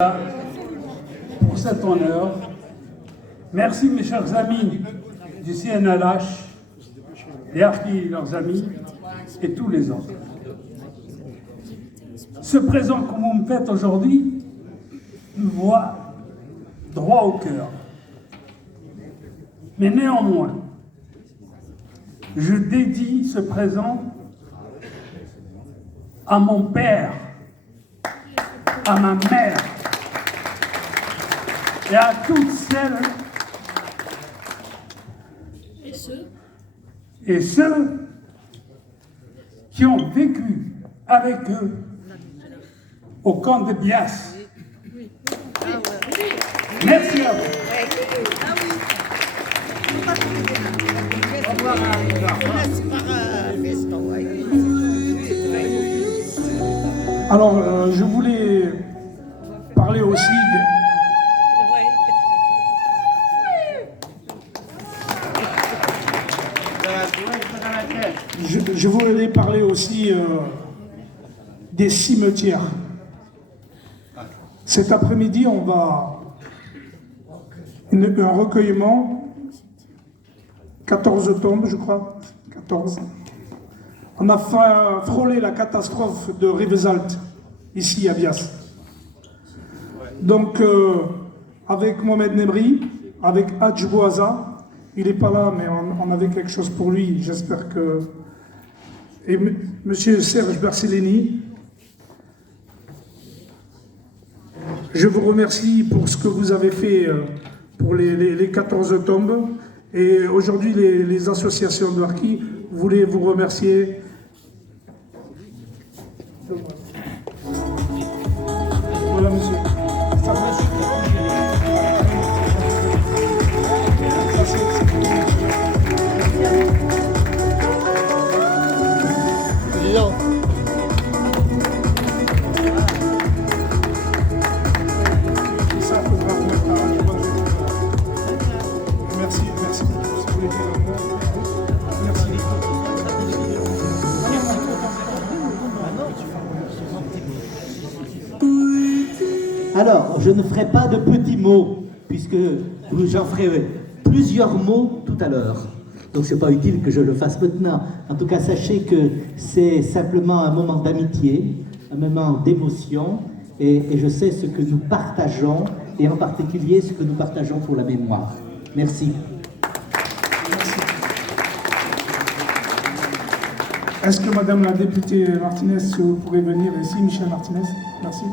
pour cet honneur. Merci mes chers amis du CNLH, les harkis et leurs amis, et tous les autres. Ce présent que vous me faites aujourd'hui me voit droit au cœur. Mais néanmoins, je dédie ce présent à mon père, à ma mère, et à toutes celles et ceux qui ont vécu avec eux au camp de Bias. Merci à vous. Alors, je voulais parler aussi je voulais parler aussi des cimetières. Cet après-midi, on va un recueillement, 14 tombes, je crois, 14. On a frôlé la catastrophe de Rivesaltes, ici à Bias. Donc, avec Mohamed Nebri, avec Hadj Bouaza, il n'est pas là, mais on avait quelque chose pour lui, j'espère que... Et Monsieur Serge Bercellini, je vous remercie pour ce que vous avez fait pour les 14 tombes. Et aujourd'hui, les associations de harkis voulaient vous remercier. Voilà, monsieur. Alors, je ne ferai pas de petits mots, puisque j'en ferai plusieurs mots tout à l'heure. Donc, ce n'est pas utile que je le fasse maintenant. En tout cas, sachez que c'est simplement un moment d'amitié, un moment d'émotion, et je sais ce que nous partageons, et en particulier ce que nous partageons pour la mémoire. Merci. Merci. Est-ce que Madame la députée Martinez, vous pourrez venir ici, Michel Martinez? Merci.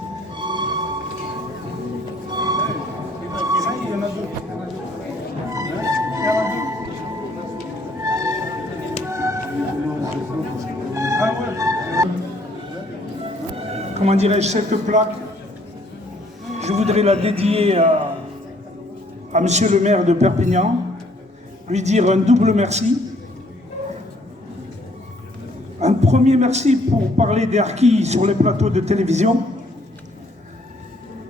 Comment dirais-je, cette plaque, je voudrais la dédier à Monsieur le maire de Perpignan, lui dire un double merci. Un premier merci pour parler des harkis sur les plateaux de télévision,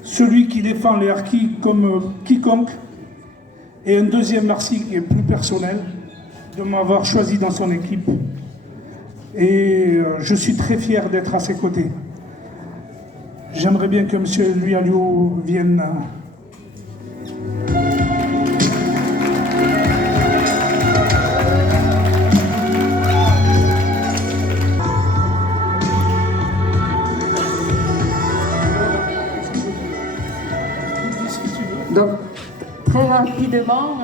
celui qui défend les harkis comme quiconque, et un deuxième merci qui est plus personnel, de m'avoir choisi dans son équipe. Et je suis très fier d'être à ses côtés. J'aimerais bien que M. Louis Alliot vienne. Donc, très rapidement,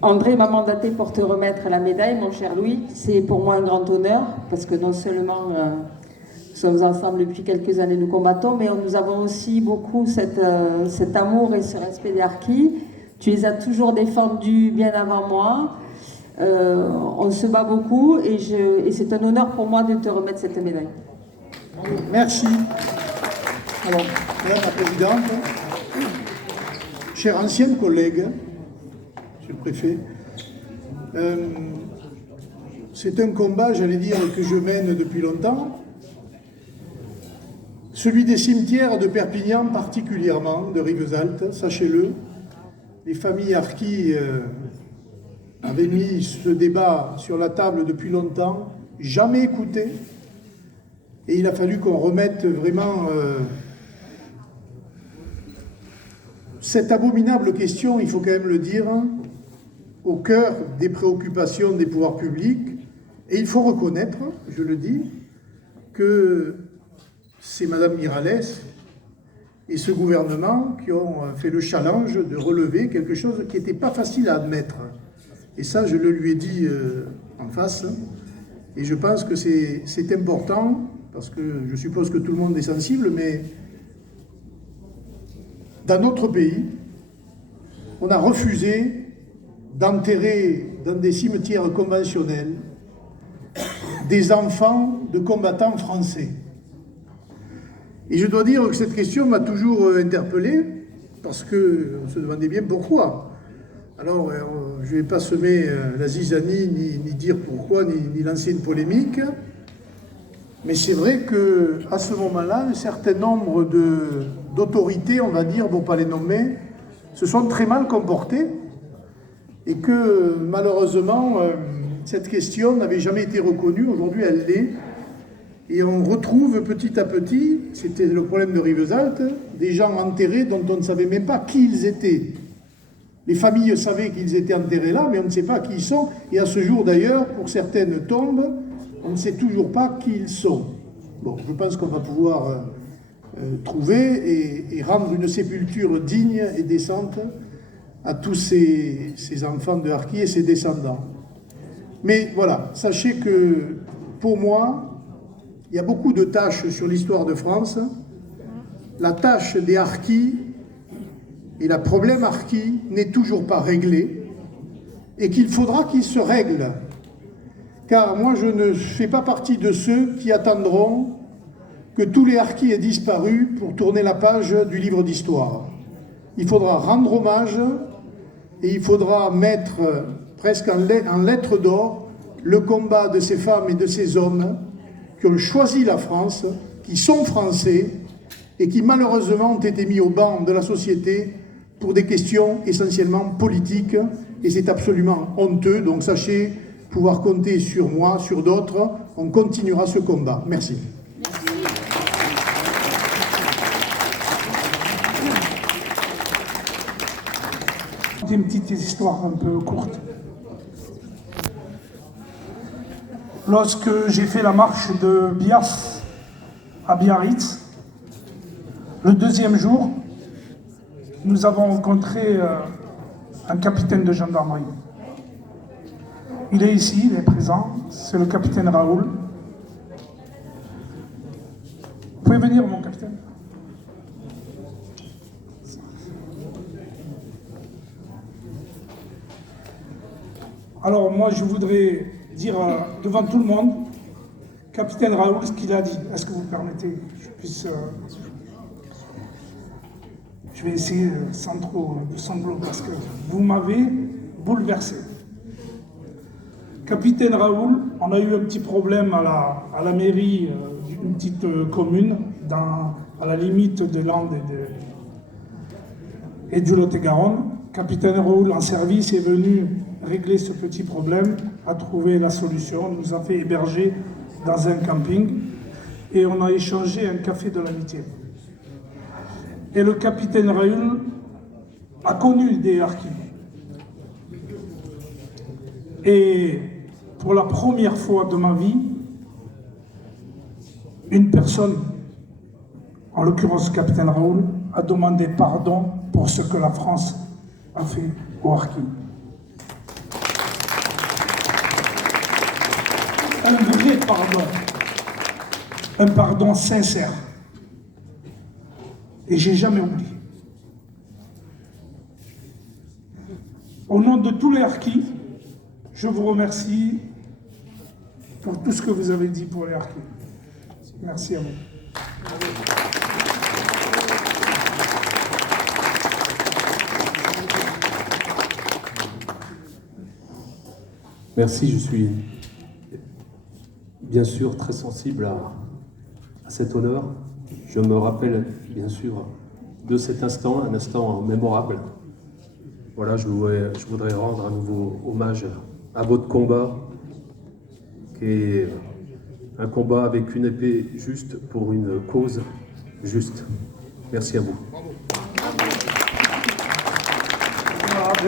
André m'a mandaté pour te remettre la médaille, mon cher Louis. C'est pour moi un grand honneur, parce que non seulement nous sommes ensemble depuis quelques années, nous combattons, mais nous avons aussi beaucoup cet amour et ce respect des harkis. Tu les as toujours défendus bien avant moi. On se bat beaucoup et c'est un honneur pour moi de te remettre cette médaille. Merci. Alors, Madame la Présidente, chers anciens collègues, Monsieur le Préfet, c'est un combat, j'allais dire, que je mène depuis longtemps. Celui des cimetières de Perpignan particulièrement, de Rivesaltes, sachez-le. Les familles harkis avaient mis ce débat sur la table depuis longtemps, jamais écouté. Et il a fallu qu'on remette vraiment cette abominable question, il faut quand même le dire, au cœur des préoccupations des pouvoirs publics. Et il faut reconnaître, je le dis, que c'est Madame Miralles et ce gouvernement qui ont fait le challenge de relever quelque chose qui n'était pas facile à admettre. Et ça, je le lui ai dit en face. Et je pense que c'est important, parce que je suppose que tout le monde est sensible, mais dans notre pays, on a refusé d'enterrer dans des cimetières conventionnels des enfants de combattants français. Et je dois dire que cette question m'a toujours interpellé, parce qu'on se demandait bien pourquoi. Alors, je ne vais pas semer la zizanie, ni dire pourquoi, ni lancer une polémique, mais c'est vrai qu'à ce moment-là, un certain nombre d'autorités, on va dire, pour ne pas les nommer, se sont très mal comportées, et que malheureusement, cette question n'avait jamais été reconnue. Aujourd'hui, elle l'est. Et on retrouve petit à petit, c'était le problème de Rivesaltes, des gens enterrés dont on ne savait même pas qui ils étaient. Les familles savaient qu'ils étaient enterrés là, mais on ne sait pas qui ils sont. Et à ce jour d'ailleurs, pour certaines tombes, on ne sait toujours pas qui ils sont. Bon, je pense qu'on va pouvoir trouver et rendre une sépulture digne et décente à tous ces enfants de Harki et ses descendants. Mais voilà, sachez que pour moi, il y a beaucoup de tâches sur l'histoire de France. La tâche des Harkis et le problème Harki n'est toujours pas réglé et qu'il faudra qu'il se règle. Car moi, je ne fais pas partie de ceux qui attendront que tous les Harkis aient disparu pour tourner la page du livre d'histoire. Il faudra rendre hommage et il faudra mettre presque en lettres d'or le combat de ces femmes et de ces hommes qui ont choisi la France, qui sont français et qui malheureusement ont été mis au banc de la société pour des questions essentiellement politiques, et c'est absolument honteux. Donc sachez pouvoir compter sur moi, sur d'autres. On continuera ce combat. Merci. Une petite histoire un peu courte. Lorsque j'ai fait la marche de Biaf à Biarritz, le deuxième jour, nous avons rencontré un capitaine de gendarmerie. Il est ici, il est présent, c'est le capitaine Raoul. Vous pouvez venir, mon capitaine ? Alors moi, je voudrais dire devant tout le monde, capitaine Raoul, ce qu'il a dit. Est-ce que vous permettez que je puisse... je vais essayer sans trop de sanglots, parce que vous m'avez bouleversé. Capitaine Raoul, on a eu un petit problème à la mairie d'une petite commune, à la limite de Landes et du Lot-et-Garonne. Capitaine Raoul, en service, est venu régler ce petit problème, a trouvé la solution, nous a fait héberger dans un camping et on a échangé un café de l'amitié. Et le capitaine Raoul a connu des Harkis. Et pour la première fois de ma vie, une personne, en l'occurrence le capitaine Raoul, a demandé pardon pour ce que la France a fait aux Harkis. Un vrai pardon, un pardon sincère. Et j'ai jamais oublié. Au nom de tous les Harkis, je vous remercie pour tout ce que vous avez dit pour les Harkis. Merci à vous. Merci, je suis bien sûr très sensible à cet honneur. Je me rappelle bien sûr de cet instant, un instant mémorable. Voilà, je voudrais rendre à nouveau hommage à votre combat, qui est un combat avec une épée juste pour une cause juste. Merci à vous.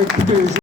Écoutez,